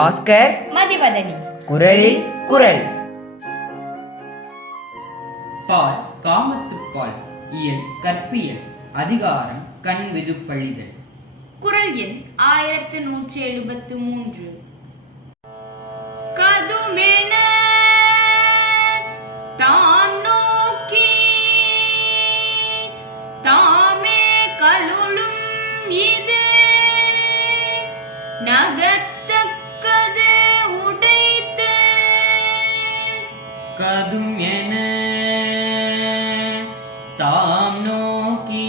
பாஸ்கர் மதிவதனி. குரலில் குரல். பால் காமத்துப்பால் இயல் கற்பியல் அதிகாரம் கண் விதுப்பழிதல். குரல் எண் 1173. கதுமென தாம் நோக்கி தாமே கலுளும் இது நகத்தக்கது உடைத்து. கதும் என தாம் நோக்கி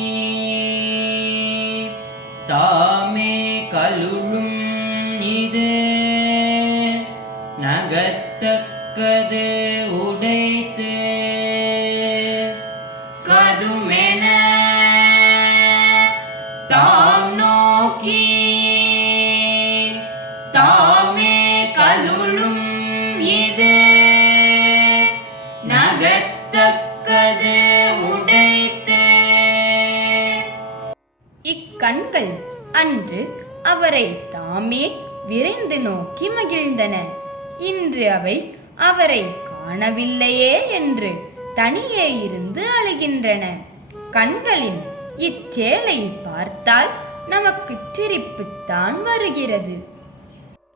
தாமே கலுளும் இது நகத்தக்கது உடைத்து. கதுமென தாம் நோக்கி தாமே கலுளும் இது நகத்தக்கது உடைத்து. இக்கண்கள் அன்று அவரை தாமே விரைந்து நோக்கி மகிழ்ந்தன. இன்று அவை அவரை காணவில்லையே என்று தனியே இருந்து அழுகின்றன. கண்களின் இச்சேலை பார்த்தால் நமக்கு சிரிப்புத்தான் வருகிறது.